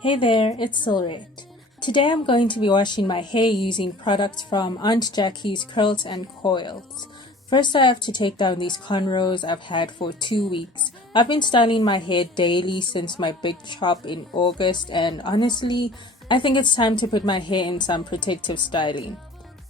Hey there, it's Sylrette. Today I'm going to be washing my hair using products from Aunt Jakie'S Curls and Coils. First I have to take down these cornrows I've had for 2 weeks. I've been styling my hair daily since my big chop in August, and honestly, I think it's time to put my hair in some protective styling.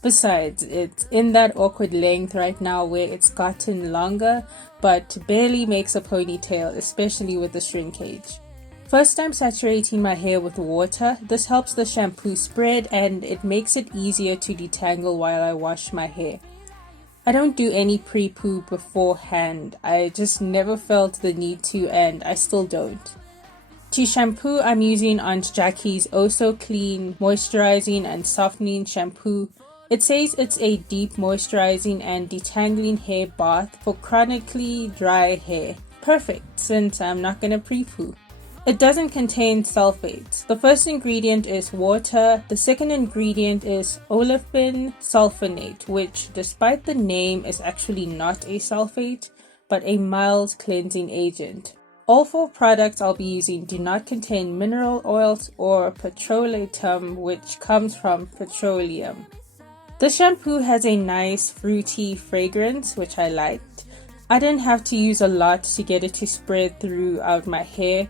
Besides, it's in that awkward length right now where it's gotten longer but barely makes a ponytail, especially with the shrinkage. First, I'm saturating my hair with water. This helps the shampoo spread and it makes it easier to detangle while I wash my hair. I don't do any pre-poo beforehand. I just never felt the need to, and I still don't. To shampoo, I'm using Aunt Jakie'S Oh So Clean Moisturizing and Softening Shampoo. It says it's a deep moisturizing and detangling hair bath for chronically dry hair. Perfect, since I'm not gonna pre-poo. It doesn't contain sulfates. The first ingredient is water. The second ingredient is olefin sulfonate, which despite the name is actually not a sulfate, but a mild cleansing agent. All 4 products I'll be using do not contain mineral oils or petrolatum, which comes from petroleum. The shampoo has a nice fruity fragrance, which I liked. I didn't have to use a lot to get it to spread throughout my hair.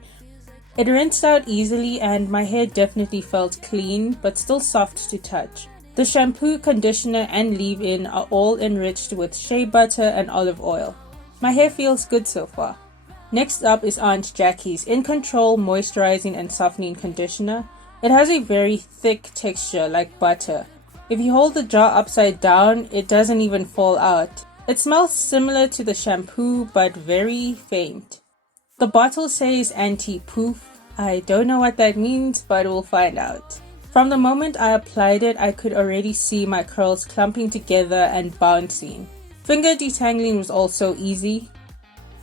It rinsed out easily and my hair definitely felt clean but still soft to touch. The shampoo, conditioner and leave-in are all enriched with shea butter and olive oil. My hair feels good so far. Next up is Aunt Jakie'S In Control Moisturizing and Softening Conditioner. It has a very thick texture like butter. If you hold the jar upside down, it doesn't even fall out. It smells similar to the shampoo but very faint. The bottle says anti-poof. I don't know what that means, but we'll find out. From the moment I applied it, I could already see my curls clumping together and bouncing. Finger detangling was also easy.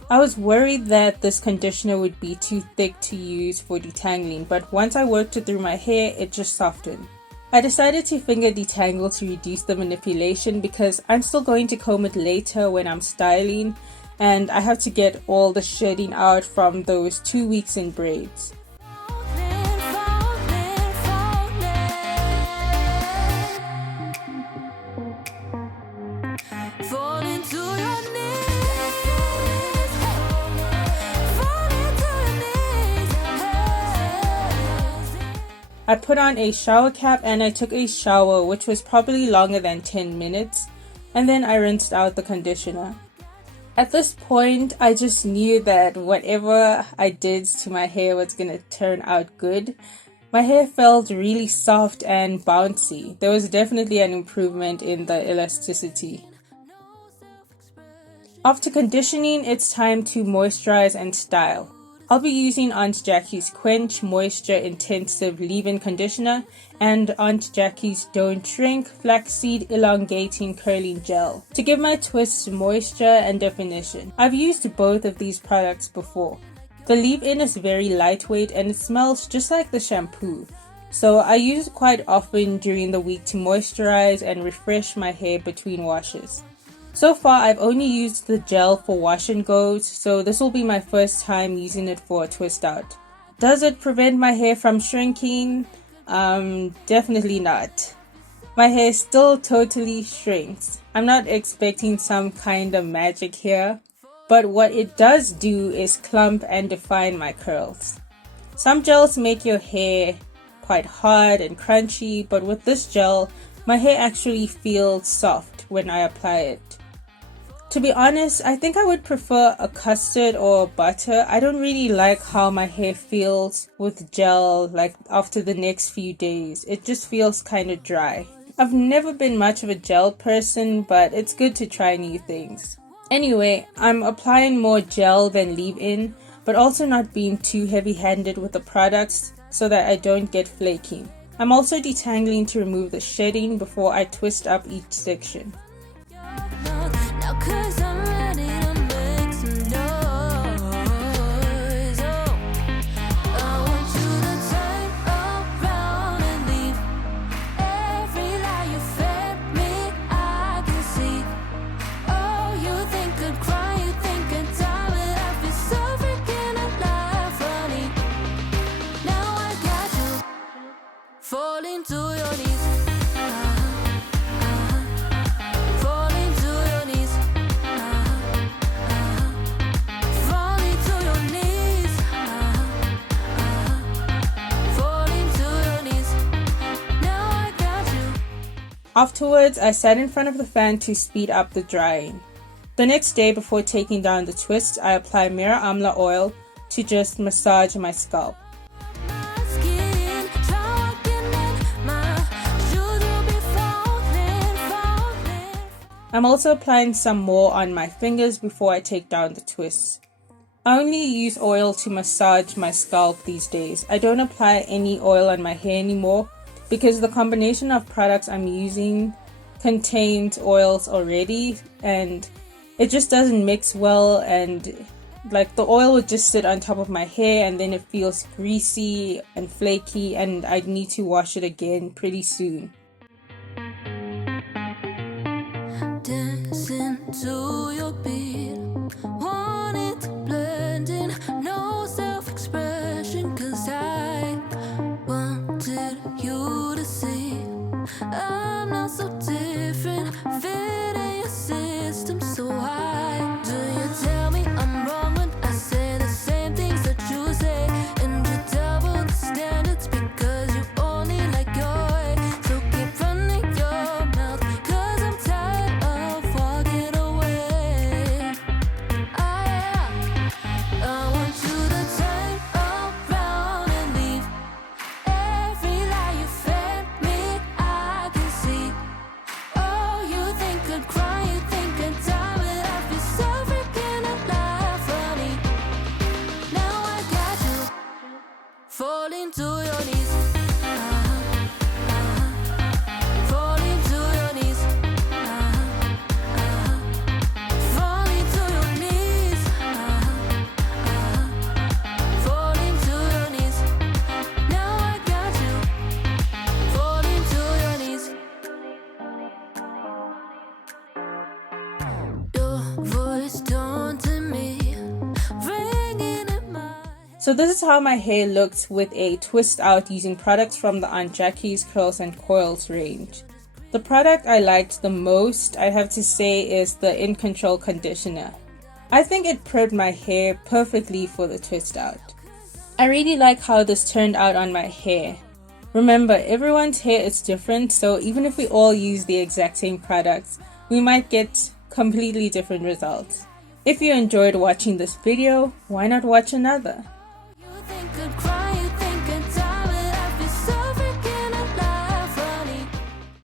I was worried that this conditioner would be too thick to use for detangling, but once I worked it through my hair, it just softened. I decided to finger detangle to reduce the manipulation because I'm still going to comb it later when I'm styling, and I have to get all the shedding out from those 2 weeks in braids. I put on a shower cap and I took a shower, which was probably longer than 10 minutes, and then I rinsed out the conditioner. At this point, I just knew that whatever I did to my hair was going to turn out good. My hair felt really soft and bouncy. There was definitely an improvement in the elasticity. After conditioning, it's time to moisturize and style. I'll be using Aunt Jakie'S Quench Moisture Intensive Leave-In Conditioner and Aunt Jakie'S Don't Shrink Flaxseed Elongating Curling Gel to give my twists moisture and definition. I've used both of these products before. The leave-in is very lightweight and it smells just like the shampoo, so I use it quite often during the week to moisturize and refresh my hair between washes. So far, I've only used the gel for wash and goes, so this will be my first time using it for a twist out. Does it prevent my hair from shrinking? Definitely not. My hair still totally shrinks. I'm not expecting some kind of magic here, but what it does do is clump and define my curls. Some gels make your hair quite hard and crunchy, but with this gel, my hair actually feels soft when I apply it. To be honest, I think I would prefer a custard or butter. I don't really like how my hair feels with gel like after the next few days. It just feels kind of dry. I've never been much of a gel person, but it's good to try new things. Anyway, I'm applying more gel than leave-in, but also not being too heavy-handed with the products so that I don't get flaky. I'm also detangling to remove the shedding before I twist up each section. Afterwards, I sat in front of the fan to speed up the drying. The next day, before taking down the twist, I apply Mera Amla Oil to just massage my scalp. I'm also applying some more on my fingers before I take down the twist. I only use oil to massage my scalp these days. I don't apply any oil on my hair anymore because the combination of products I'm using contains oils already and it just doesn't mix well, and like the oil would just sit on top of my hair and then it feels greasy and flaky and I'd need to wash it again pretty soon. Dancing to your beat, wanted to blend in, no self-expression, 'cause I wanted you to see I'm not so different, fit in your system, so why do you tell me I'm wrong when I say the same things that you say, and you double the standards because you only like your way, so keep running your mouth, 'cause I'm tired of walking away. I want you to turn around and leave. Every lie you fed me, I can see. Oh, you think I'd cry, you think I'd die, but I feel so freaking alive, honey. Now I got you falling to your knees. Falling to your knees. Falling to your knees. Falling to your knees. Now I got you falling to your knees. Your voice taunting me, ringing in my. So this is how my hair looks with a twist out using products from the Aunt Jakie'S Curls and Coils range. The product I liked the most, I have to say, is the In Control conditioner. I think it prepped my hair perfectly for the twist out. I really like how this turned out on my hair. Remember, everyone's hair is different, so even if we all use the exact same products, we might get completely different results. If you enjoyed watching this video, why not watch another?